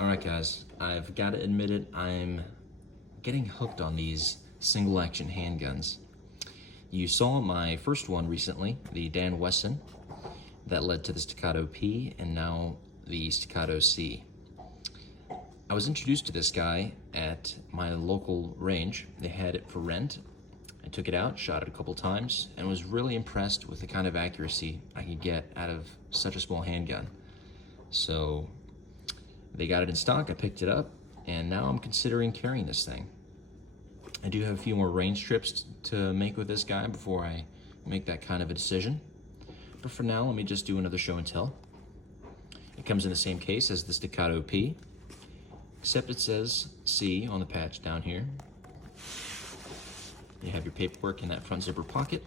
Alright guys, I've got to admit it, I'm getting hooked on these single action handguns. You saw my first one recently, the Dan Wesson, that led to the Staccato P and now the Staccato C. I was introduced to this guy at my local range. They had it for rent. I took it out, shot it a couple times, and was really impressed with the kind of accuracy I could get out of such a small handgun. So they got it in stock, I picked it up, and now I'm considering carrying this thing. I do have a few more range trips to make with this guy before I make that kind of a decision. But for now, let me just do another show and tell. It comes in the same case as the Staccato P, except it says C on the patch down here. You have your paperwork in that front zipper pocket,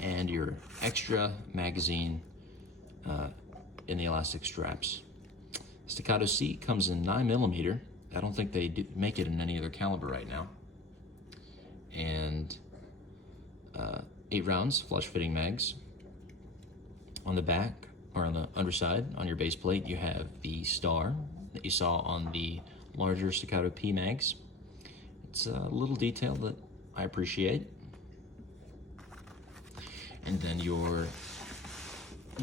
and your extra magazine in the elastic straps. Staccato C comes in 9mm. I don't think they make it in any other caliber right now. And 8 rounds, flush fitting mags. On the back, or on the underside, on your base plate, you have the star that you saw on the larger Staccato P mags. It's a little detail that I appreciate. And then your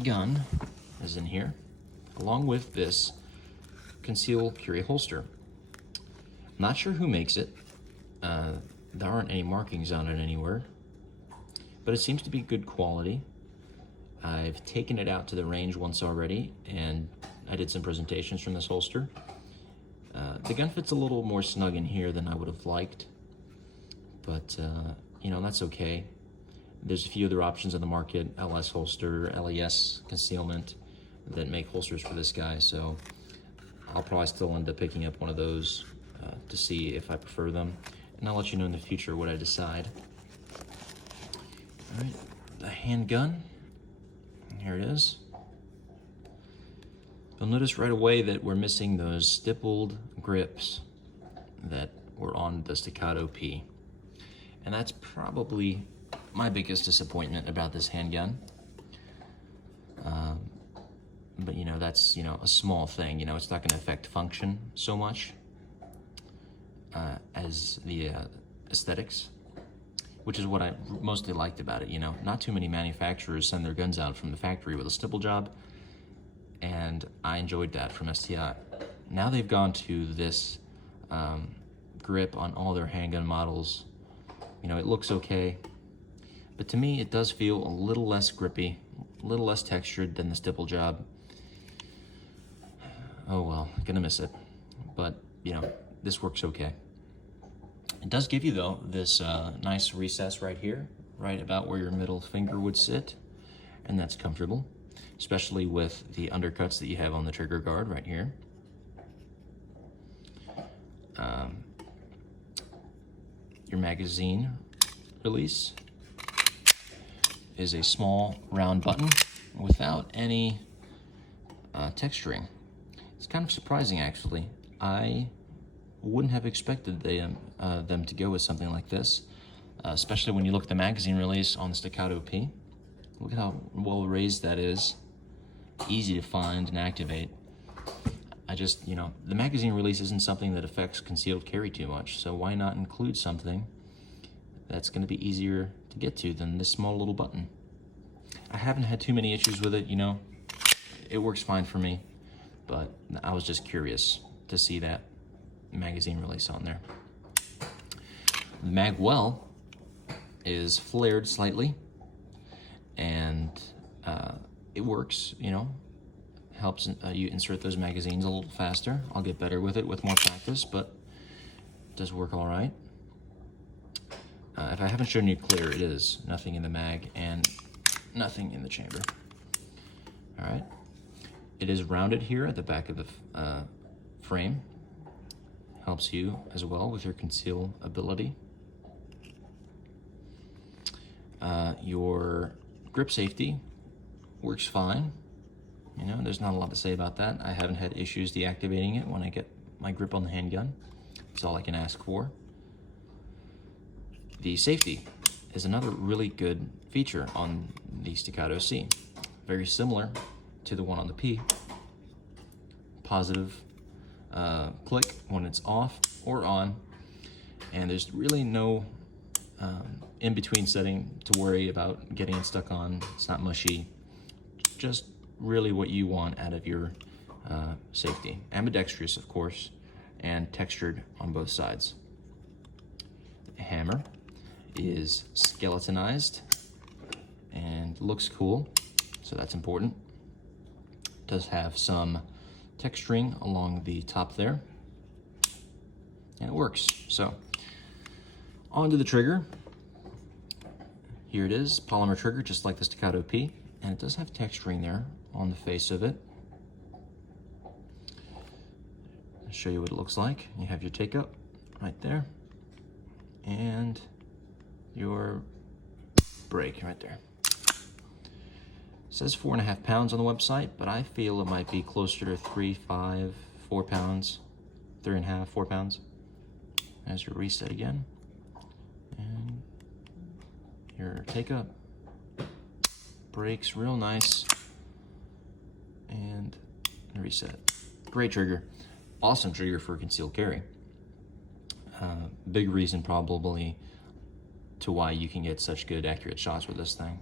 gun is in here, along with this conceal carry holster. Not sure who makes it. There aren't any markings on it anywhere, but it seems to be good quality. I've taken it out to the range once already, and I did some presentations from this holster. The gun fits a little more snug in here than I would have liked, but you know, that's okay. There's a few other options on the market, LS holster, LES concealment, that make holsters for this guy, so I'll probably still end up picking up one of those to see if I prefer them, and I'll let you know in the future what I decide. All right, the handgun, here it is. You'll notice right away that we're missing those stippled grips that were on the Staccato P, and that's probably my biggest disappointment about this handgun. But you know, that's, you know, a small thing. You know, it's not going to affect function so much as the aesthetics, which is what I mostly liked about it. You know, not too many manufacturers send their guns out from the factory with a stipple job, and I enjoyed that from STI. Now they've gone to this grip on all their handgun models. You know, it looks okay, but to me it does feel a little less grippy, a little less textured than the stipple job. Oh well, gonna miss it, but you know, this works okay. It does give you, though, this nice recess right here, right about where your middle finger would sit, and that's comfortable, especially with the undercuts that you have on the trigger guard right here. Your magazine release is a small round button without any texturing. It's kind of surprising, actually. I wouldn't have expected them to go with something like this, especially when you look at the magazine release on the Staccato P. Look at how well raised that is. Easy to find and activate. I just, you know, the magazine release isn't something that affects concealed carry too much, so why not include something that's going to be easier to get to than this small little button? I haven't had too many issues with it, you know. It works fine for me, but I was just curious to see that magazine release on there. The mag well is flared slightly, and it works, you know, helps you insert those magazines a little faster. I'll get better with it with more practice, but it does work all right. If I haven't shown you clear, it is nothing in the mag and nothing in the chamber. All right, it is rounded here at the back of the frame. Helps you as well with your conceal ability. Your grip safety works fine. You know, there's not a lot to say about that. I haven't had issues deactivating it when I get my grip on the handgun. That's all I can ask for. The safety is another really good feature on the Staccato C. Very similar to the one on the P. positive click when it's off or on, and there's really no in-between setting to worry about getting it stuck on. It's not mushy, just really what you want out of your safety. Ambidextrous, of course, and textured on both sides. The hammer is skeletonized and looks cool, so that's important. It does have some texturing along the top there, and it works. So onto the trigger. Here it is, polymer trigger, just like the Staccato P, and it does have texturing there on the face of it. I'll show you what it looks like. You have your take up right there, and your brake right there. It says 4.5 pounds on the website, but I feel it might be closer to 3, 5, 4 pounds, 3.5, 4 pounds. There's your reset again, and your take up. Brakes real nice, and reset. Great trigger, awesome trigger for concealed carry. Big reason probably to why you can get such good accurate shots with this thing.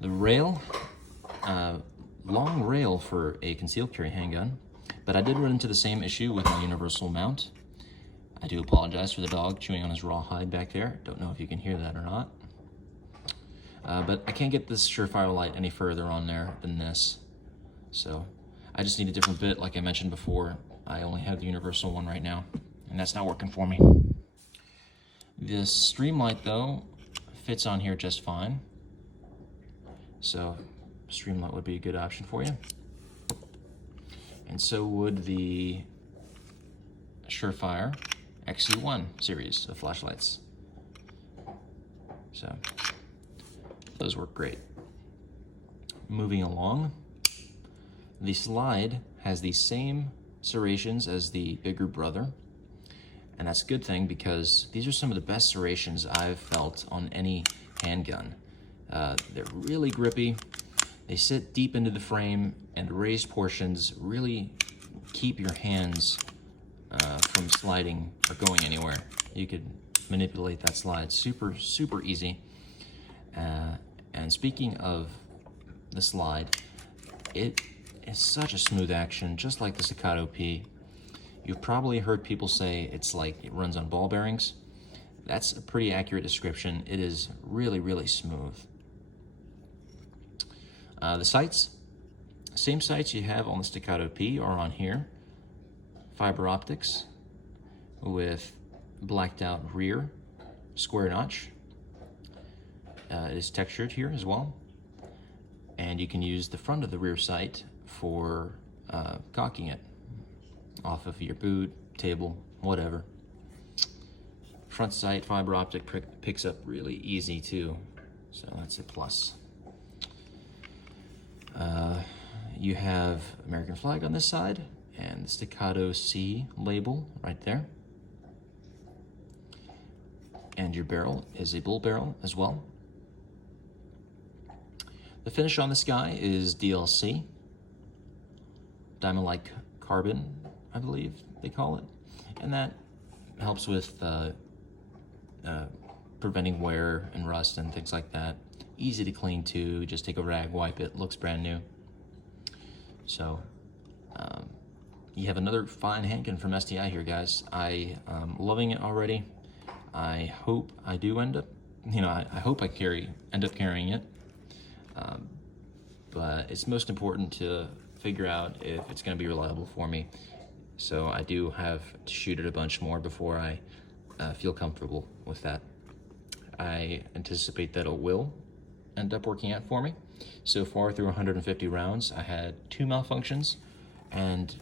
The rail, long rail for a concealed carry handgun, but I did run into the same issue with my universal mount. I do apologize for the dog chewing on his rawhide back there. Don't know if you can hear that or not. But I can't get this Surefire light any further on there than this. So I just need a different bit, like I mentioned before. I only have the universal one right now, and that's not working for me. This Streamlight, though, fits on here just fine. So Streamlight would be a good option for you. And so would the Surefire XC1 series of flashlights. So those work great. Moving along, the slide has the same serrations as the bigger brother, and that's a good thing because these are some of the best serrations I've felt on any handgun. They're really grippy, they sit deep into the frame, and raised portions really keep your hands from sliding or going anywhere. You could manipulate that slide super easy. And speaking of the slide, it is such a smooth action, just like the Staccato P. You've probably heard people say it's like it runs on ball bearings. That's a pretty accurate description. It is really smooth. The sights, same sights you have on the Staccato P are on here. Fiber optics with blacked out rear square notch. It is textured here as well, and you can use the front of the rear sight for cocking it off of your boot, table, whatever. Front sight fiber optic picks up really easy too, so that's a plus. You have American flag on this side and the Staccato C label right there. And your barrel is a bull barrel as well. The finish on this guy is DLC, diamond-like carbon, I believe they call it, and that helps with preventing wear and rust and things like that. Easy to clean too, just take a rag, wipe it, looks brand new. So you have another fine handgun from STI here, guys. I'm loving it already. I hope I do end up, I hope I end up carrying it. But it's most important to figure out if it's going to be reliable for me. So I do have to shoot it a bunch more before I feel comfortable with that. I anticipate that it will end up working out for me. So far through 150 rounds, I had 2 malfunctions, and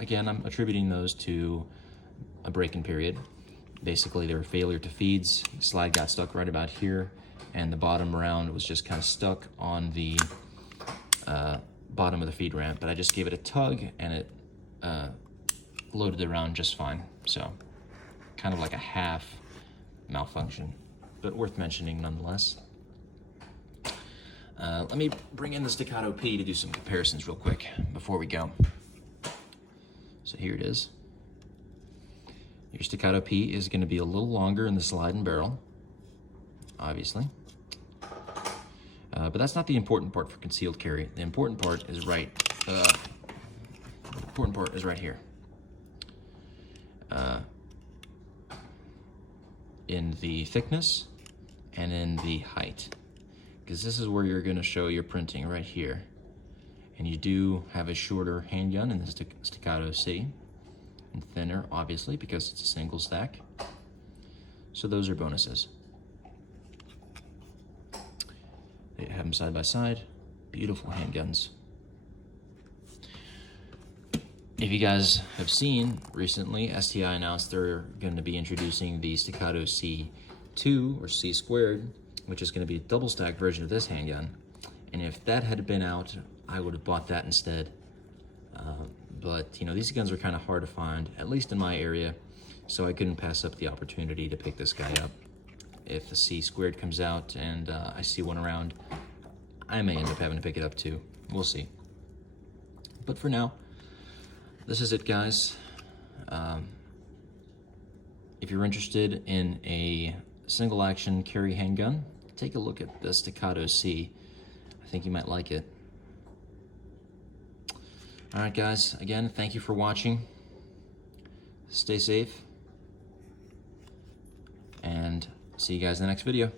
again, I'm attributing those to a break-in period. Basically, they were failure to feeds. The slide got stuck right about here, and the bottom round was just kind of stuck on the bottom of the feed ramp, but I just gave it a tug, and it loaded the round just fine. So, kind of like a half malfunction, but worth mentioning nonetheless. Let me bring in the Staccato P to do some comparisons real quick before we go. So here it is. Your Staccato P is going to be a little longer in the slide and barrel, obviously. But that's not the important part for concealed carry. The important part is right here. In the thickness and in the height, because this is where you're going to show your printing right here. And you do have a shorter handgun in the Staccato C, and thinner, obviously, because it's a single stack. So those are bonuses. They have them side by side. Beautiful handguns. If you guys have seen recently, STI announced they're going to be introducing the Staccato C2 or C squared, which is going to be a double stack version of this handgun. And if that had been out, I would have bought that instead. But you know, these guns are kind of hard to find, at least in my area, so I couldn't pass up the opportunity to pick this guy up. If the C squared comes out and I see one around, I may end up having to pick it up too. We'll see. But for now, this is it, guys. If you're interested in a single action carry handgun, take a look at the Staccato C. I think you might like it. All right, guys, again, thank you for watching. Stay safe, and see you guys in the next video.